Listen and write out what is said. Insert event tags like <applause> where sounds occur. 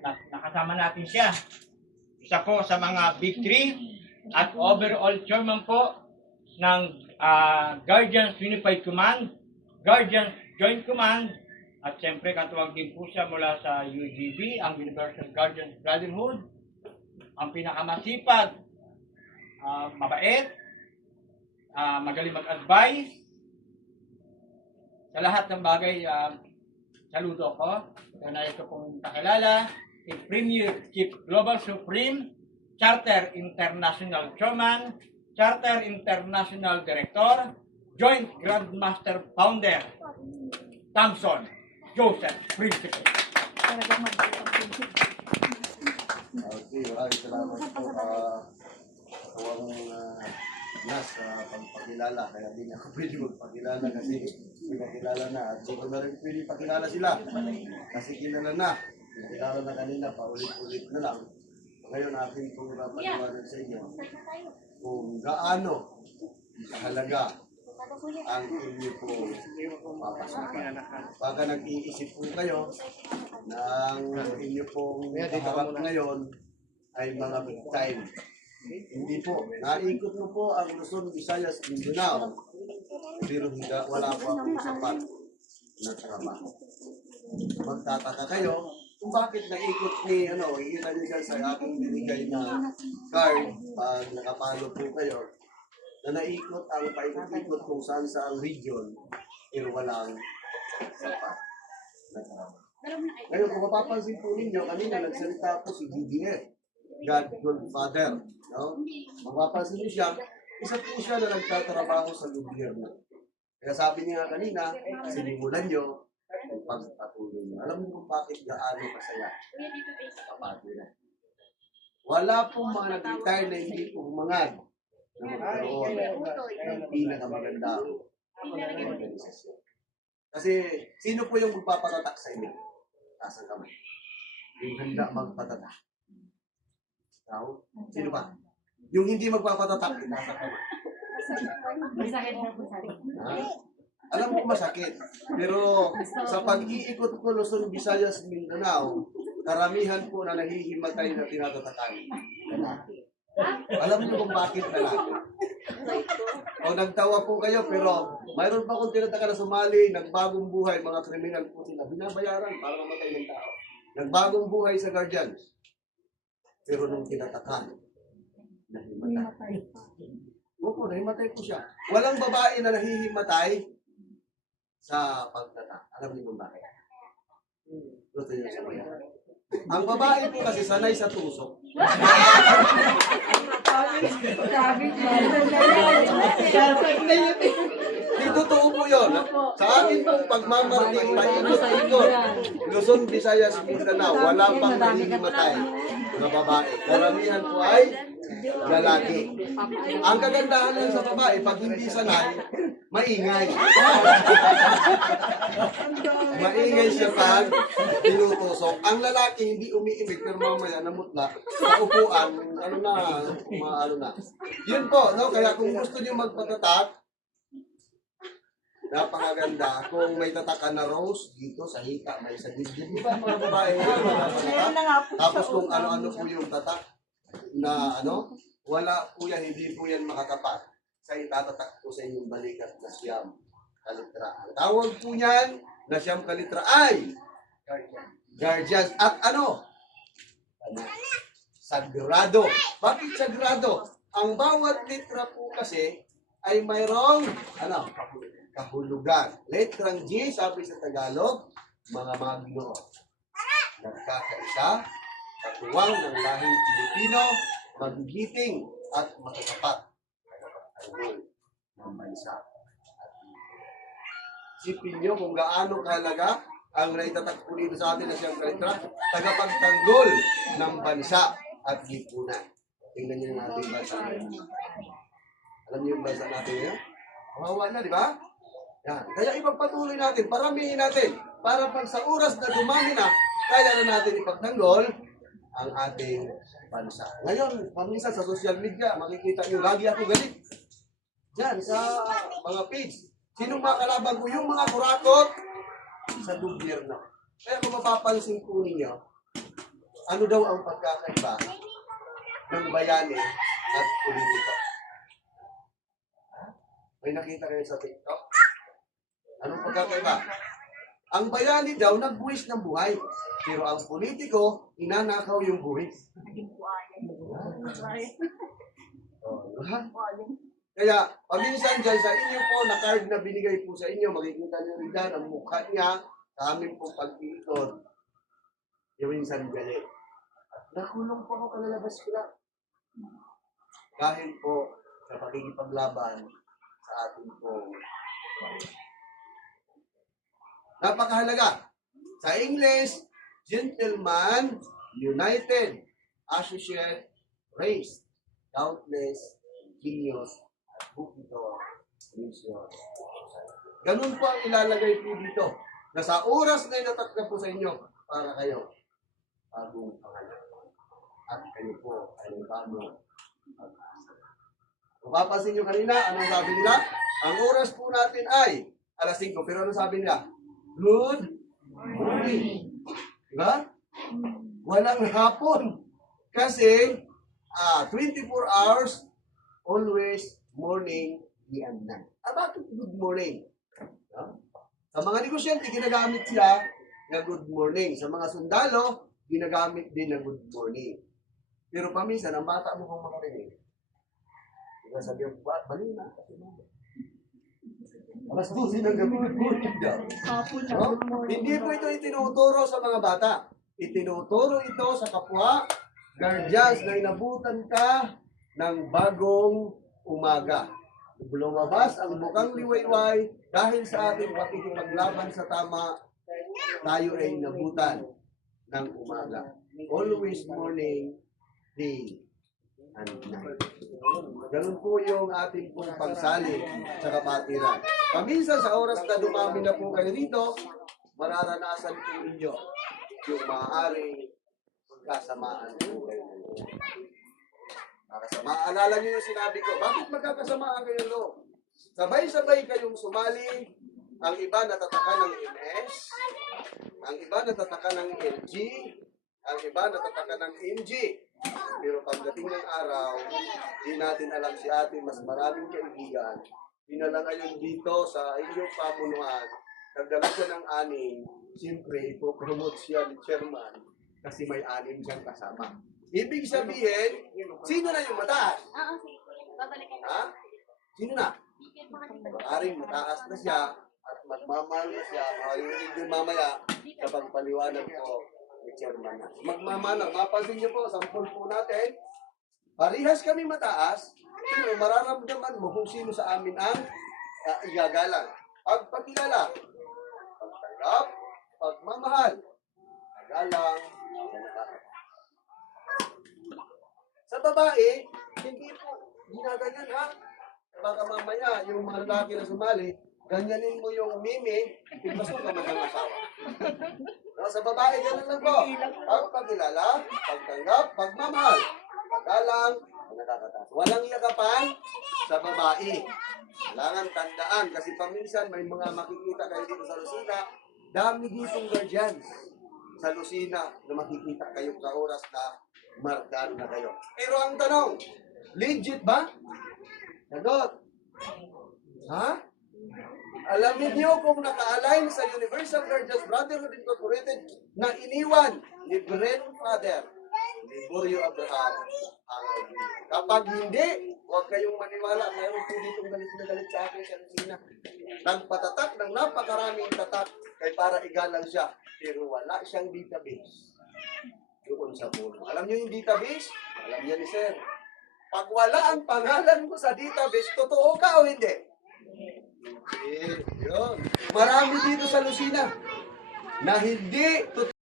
na, nakasama natin siya. Isa po sa mga big three at overall chairman po ng ah, Guardians Unified Command, Guardians Joint Command, at siyempre katuwag din po siya mula sa UGB, ang Universal Guardians Brotherhood, ang pinakamasipag, ah, mabait, ah, magaling mag-advise, sa lahat ng bagay, ah, saludo ko. Kaya ito pong kakilala, si Premier Chief Global Supreme, Charter International Chairman, Charter International Director, Joint Grandmaster Founder, Thompson Joseph mag-iisip. Okay, maraming salamat po. Uh, ako ang uh, nas sa pagpakilala, kaya di na ako pwede magpakilala kasi pinakilala na. At di ko na rin pwede pakilala sila kasi kilala na. Kilala na kanina, paulit-ulit na lang. Ngayon, akin pong napaliwanag sa inyo kung gaano kahalaga ang inyo po papasukan. Baka nag-iisip po kayo ang inyo pong kaharap ngayon ay mga big time. Hindi po. Naikot mo po ang Luzon, Visayas, Mindanao. Pero hindi, wala po sapat na trabaho. Magtataka kayo kung bakit naikot ni, ano, dyan sa aking binigay na card pag nakapalo po kayo na naikot ang paikot-ikot kung saan sa region pero walang sapat na trabaho. Ngayon, kung mapapansin po ninyo, kanina nagsalita po si GDF, God Godfather. No? Mapapansin niyo siya, isa po siya na nagtatrabaho sa gobyerno. Kaya sabi niya kanina, sinimulan niyo ang pagpatuloy niyo. Alam niyo kung bakit gaano kasaya kapatid na. Wala pong mga nag-retire na hindi po humangad na magkaroon ng pinakamagandang organisasyon. Kasi sino po yung magpapatatak sa inyo? Taas ang kamay. Yung handa magpatatak. Ikaw? Sino ba? Yung hindi magpapatatak, taas ang kamay. Masakit na po sa? Alam ko masakit. Pero sa pag-iikot ko Luzon, Visayas, Mindanao, karamihan po na nahihimatay na tinatatakan. Alam niyo kung bakit lalaki? O nagtawa po kayo, pero mayroon pa kung tinataka na sumali, nagbagong buhay, mga kriminal po sila. Binabayaran para mamatay ng tao. Nagbagong buhay sa guardians. Pero nung tinatakan, nahimatay. Opo, nahimatay po siya. Walang babae na nahihimatay sa pagtata. Alam niyo kung bakit? Luto niyo sa mga. <laughs> Ang babae po kasi sanay sa tusok. <laughs> Hindi totoo po yun. Sa akin pong pagmamarting paikot-ikot, Luzon, Visayas, Mindanao, wala pang nahihimatay na babae. Karamihan po ay lalaki. Ang kagandahan nun sa babae, pag hindi sanay, maingay. <laughs> maingay siya pag tinutusok. Ang lalaki hindi umiimik, pero mamaya namutla. Sa upuan, ano na, mga ano na. Yun po, no? Kaya kung gusto niyo magpatatak, napakaganda. Kung may tatakan na rose, dito sa hita, may sa dibdib. Di ba mga babae? Tapos kung ano-ano po yung tatak na ano, wala po yan, hindi po yan makatapat sa itatatak po sa inyong balikat na siyam kalitra. Ang tawag po niyan na siyam kalitra ay guardians. At ano? Ano? Sagrado. Bakit sagrado? Ang bawat litra po kasi ay mayroong ano? kahulugan. Letrang G, sabi sa Tagalog, mga magno. Nagkakaisa, katuwang ng lahing Pilipino, magigiting at matatapat. Tagapagtanggol ng bansa. at Isipin nyo kung gaano kahalaga ang naitatak po dito sa atin na siyang kalitra, tagapagtanggol ng bansa at lipunan. Tingnan nyo yung ating bansa. Alam niyo yung bansa natin ngayon? Kawawa na, di ba? Yan. Kaya ipagpatuloy natin, paramihin natin, para pag sa oras na dumami na, kaya na natin ipagtanggol ang ating bansa. Ngayon, paminsan sa social media, makikita niyo, lagi ako galit. Yan, sa mga page. Sinong makalaban ko? Yung mga kurakot sa gobyerno. Kaya kung mapapansin po ninyo, Ano daw ang pagkakaiba ng bayani at politiko? May nakita kayo sa TikTok? Anong pagkakaiba? Ang bayani daw nagbuwis ng buhay. Pero ang politiko, inanakaw yung buwis. Oh, diba? Kaya, paminsan dyan sa inyo po, na card na binigay po sa inyo, makikita nyo rin dyan ang mukha niya sa aming pong pag-iikot. Yung minsan galit. At nakulong po ako kalalabas ko lang. Dahil po sa pagkikipaglaban sa ating pong Napakahalaga. Sa English, gentleman, united, associate, race, countless, genius, at bukito, mission. Ganun po ang ilalagay po dito. Na sa oras na inatak na po sa inyo, para kayo, bagong pangalan. At kayo po ay bagong pag-asa. Nyo kanina, anong sabi nila? Ang oras po natin ay alas 5. Pero ano sabi nila? Good morning. Diba? Walang hapon. Kasi ah 24 hours, always morning, and night. Ah, bakit good morning? Diba? Sa mga negosyante, ginagamit sila na good morning. Sa mga sundalo, ginagamit din na good morning. Pero paminsan, ang bata mo kung makarinig, Diba sabi ang ba, bali na. Alas 12 ng gabi, good morning daw. No? Hindi po ito itinuturo sa mga bata. Itinuturo ito sa kapwa, guardians na inabutan ka ng bagong umaga. Lumabas ang mukhang liwayway dahil sa ating pakikipaglaban sa tama, tayo ay nabutan ng umaga. Always morning, day, and night. Ganun po yung ating pong pagsali sa kapatiran. Paminsan sa oras na dumami na po kayo dito, mararanasan po ninyo yung maaaring magkasamaan po kayo. Makasama. Alala niyo yung sinabi ko, bakit magkakasamaan kayo lo? Sabay-sabay kayong sumali, ang iba natataka ng MS, ang iba natataka ng LG, ang iba natataka ng MG. Pero pagdating ng araw, di natin alam si ate, mas maraming kaibigan. Dinala ngayon dito sa inyong pamunuan, nagdala siya ng anim, siyempre, ipopromote siya ni chairman kasi may anim siyang kasama. Ibig sabihin, sino na yung mataas? Oo, sige. Babalikan. Ha? Sino na? Aring mataas na siya at magmamahal na siya. Makarinig din mamaya sa pagpaliwanag ko ni chairman na. Magmamahal. Mapansin niyo po, sampul po natin. Parihas kami mataas, pero mararamdaman mo kung sino sa amin ang uh, igagalang. Pagpakilala, pagtanggap, pagmamahal, galang, sa babae, hindi po ginaganyan ha. Baka mamaya, yung mga lalaki na sumali, ganyanin mo yung mimi, ipasok ka magang asawa. No, sa babae, ganun lang po. Pagpagilala, pagtanggap, pagmamahal, paggalang, nakakataas. Walang yakapan sa babae. Kailangan tandaan kasi paminsan may mga makikita kayo dito sa Lucina, dami ditong guardians sa Lucina na makikita kayo sa oras na markado na kayo. Pero ang tanong, legit ba? Sagot. Ha? Alamin niyo kung naka-align sa Universal Guardians Brotherhood Incorporated na iniwan ni grandfather ni Buryo Abraham ang. Kapag hindi, huwag kayong maniwala. Mayroon po ditong galit na galit sa akin sa Lucina. Nagpatatak ng napakaraming tatak kay para igalang siya. Pero wala siyang database doon sa puno. Alam niyo yung database? Alam niya ni Sir. Pag wala ang pangalan mo sa database, totoo ka o hindi? Eh, yun. Marami dito sa Lucina na hindi totoo.